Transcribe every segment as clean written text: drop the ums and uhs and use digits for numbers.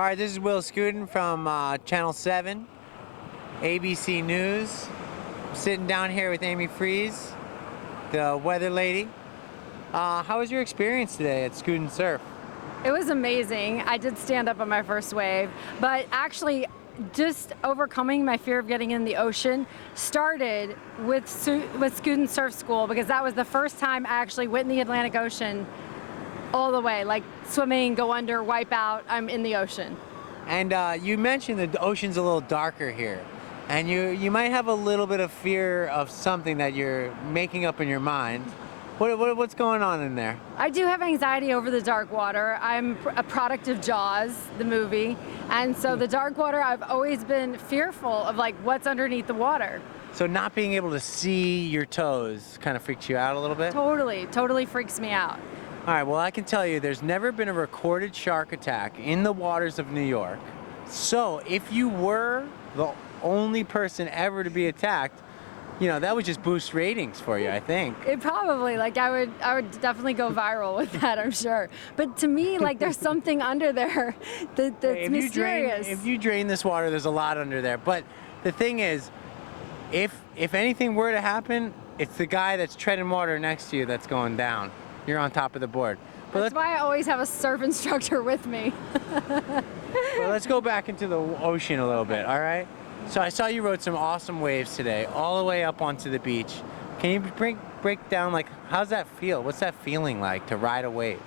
All right, this is Will Skudin from Channel 7, ABC News. I'm sitting down here with Amy Freeze, the weather lady. How was your experience today at Skudin Surf? It was amazing. I did stand up on my first wave, but actually just overcoming my fear of getting in the ocean started with Skudin Surf School, because that was the first time I actually went in the Atlantic Ocean all the way, like swimming, go under, wipe out, I'm in the ocean. And you mentioned that the ocean's a little darker here, and you might have a little bit of fear of something that you're making up in your mind. What's going on in there? I do have anxiety over the dark water. I'm a product of Jaws, the movie, and so the dark water, I've always been fearful of, like, what's underneath the water. So not being able to see your toes kind of freaks you out a little bit? Totally freaks me out. All right, well, I can tell you there's never been a recorded shark attack in the waters of New York. So if you were the only person ever to be attacked, you know, that would just boost ratings for you, I think. It probably, like, I would definitely go viral with that, I'm sure. But to me, like, there's something under there that's mysterious. If you drain this water, there's a lot under there. But the thing is, if anything were to happen, it's the guy that's treading water next to you that's going down. You're on top of the board. But that's why I always have a surf instructor with me. Well, let's go back into the ocean a little bit, all right? So I saw you rode some awesome waves today, all the way up onto the beach. Can you break down, like, how's that feel? What's that feeling like to ride a wave?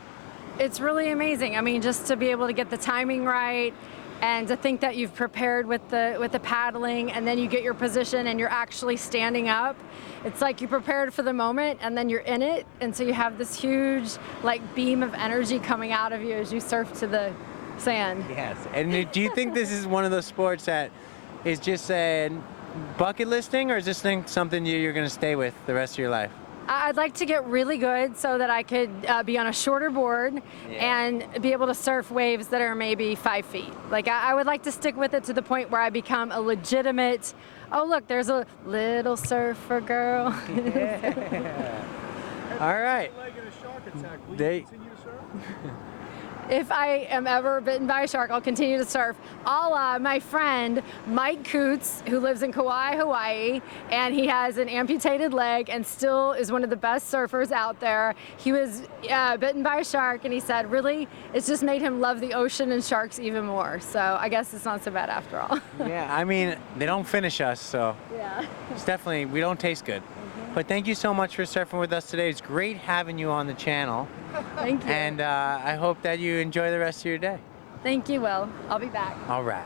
It's really amazing. I mean, just to be able to get the timing right, and to think that you've prepared with the paddling, and then you get your position and you're actually standing up. It's like you prepared for the moment and then you're in it, and so you have this huge, like, beam of energy coming out of you as you surf to the sand. Yes, and do you think this is one of those sports that is just a bucket listing, or is this thing something you're going to stay with the rest of your life? I'd like to get really good so that I could be on a shorter board and be able to surf waves that are maybe 5 feet. Like, I would like to stick with it to the point where I become a legitimate, oh look, there's a little surfer girl. Yeah. All right. Like in a shark attack, will you continue to surf? If I am ever bitten by a shark, I'll continue to surf. My friend Mike Coots, who lives in Kauai, Hawaii, and he has an amputated leg and still is one of the best surfers out there. He was bitten by a shark, and he said, really, it's just made him love the ocean and sharks even more. So I guess it's not so bad after all. Yeah, I mean, they don't finish us, so Yeah. it's definitely, we don't taste good. But thank you so much for surfing with us today. It's great having you on the channel. Thank you. And I hope that you enjoy the rest of your day. Thank you, Will. I'll be back. All right.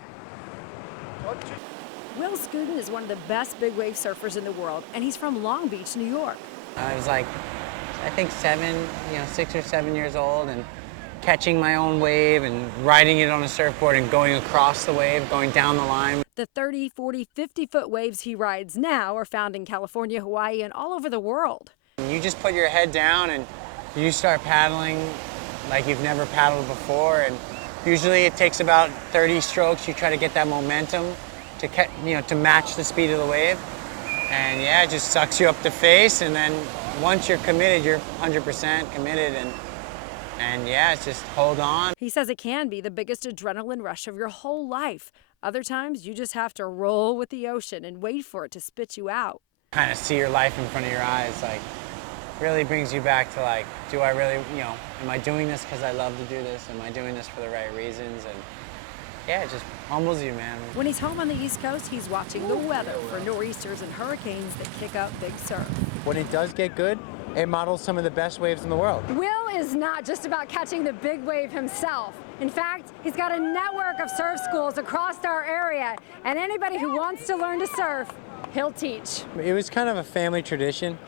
Will Skudin is one of the best big wave surfers in the world, and he's from Long Beach, New York. I was like, I think 6 or 7 years old, and catching my own wave and riding it on a surfboard and going across the wave, going down the line. The 30, 40, 50-foot waves he rides now are found in California, Hawaii, and all over the world. You just put your head down and you start paddling like you've never paddled before, and usually it takes about 30 strokes. You try to get that momentum to match the speed of the wave. And yeah, it just sucks you up the face, and then once you're committed, you're 100% committed, and yeah, it's just hold on. He says it can be the biggest adrenaline rush of your whole life. Other times, you just have to roll with the ocean and wait for it to spit you out. Kind of see your life in front of your eyes, like, really brings you back to, like, do I really, am I doing this because I love to do this? Am I doing this for the right reasons? And yeah, it just humbles you, man. When he's home on the East Coast, he's watching the weather for nor'easters and hurricanes that kick up big surf. When it does get good, it models some of the best waves in the world. Will is not just about catching the big wave himself. In fact, he's got a network of surf schools across our area, and anybody who wants to learn to surf, he'll teach. It was kind of a family tradition.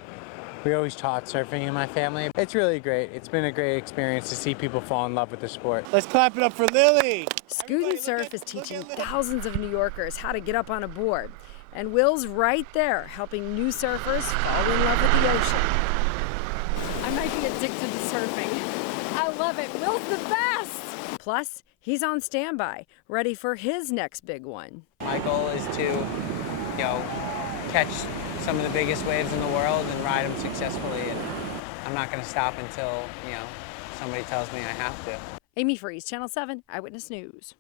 We always taught surfing in my family. It's really great. It's been a great experience to see people fall in love with the sport. Let's clap it up for Lily. Skudin Surf is teaching thousands of New Yorkers how to get up on a board. And Will's right there helping new surfers fall in love with the ocean. I might be addicted to surfing. I love it. Will's the best. Plus, he's on standby, ready for his next big one. My goal is to, catch some of the biggest waves in the world and ride them successfully, and I'm not going to stop until, somebody tells me I have to. Amy Freeze, Channel 7 Eyewitness News.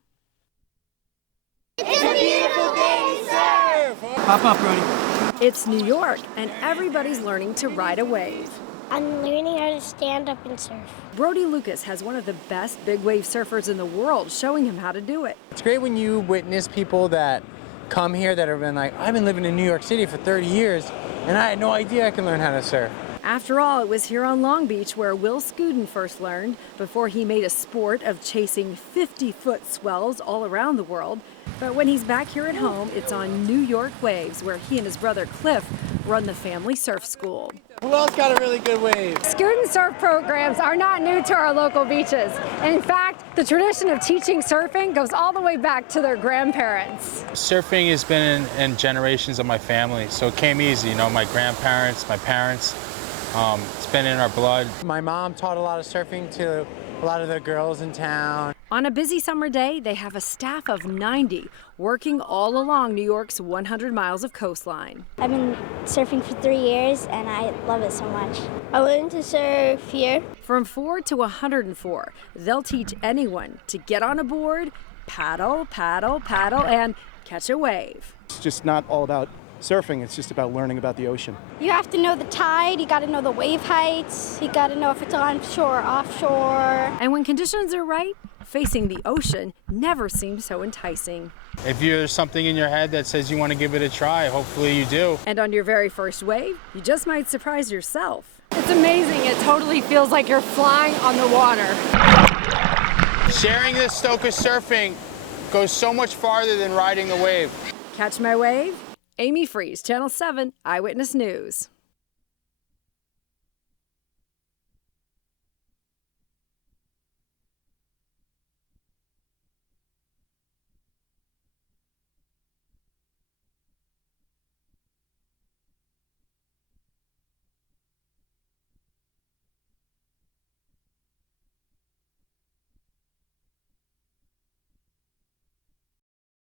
It's a beautiful day to surf! Pop up, Brody. It's New York, and everybody's learning to ride a wave. I'm learning how to stand up and surf. Brody Lucas has one of the best big wave surfers in the world showing him how to do it. It's great when you witness people that come here that have been like, I've been living in New York City for 30 years, and I had no idea I can learn how to surf. After all, it was here on Long Beach where Will Skudin first learned before he made a sport of chasing 50-foot swells all around the world. But when he's back here at home, it's on New York waves where he and his brother Cliff run the family surf school. Who else got a really good wave? Skudin surf programs are not new to our local beaches. In fact, the tradition of teaching surfing goes all the way back to their grandparents. Surfing has been in generations of my family, so it came easy. You know, my grandparents, my parents, it's been in our blood. My mom taught a lot of surfing to a lot of the girls in town. On a busy summer day, they have a staff of 90 working all along New York's 100 miles of coastline. I've been surfing for 3 years and I love it so much. I learned to surf here. From 4 to 104, they'll teach anyone to get on a board, paddle, paddle, paddle, and catch a wave. It's just not all about surfing, it's just about learning about the ocean. You have to know the tide, you got to know the wave heights, you got to know if it's onshore or offshore. And when conditions are right, facing the ocean never seems so enticing. If there's something in your head that says you want to give it a try, hopefully you do. And on your very first wave, you just might surprise yourself. It's amazing. It totally feels like you're flying on the water. Sharing this stoke of surfing goes so much farther than riding the wave. Catch my wave? Amy Freeze, Channel 7 Eyewitness News.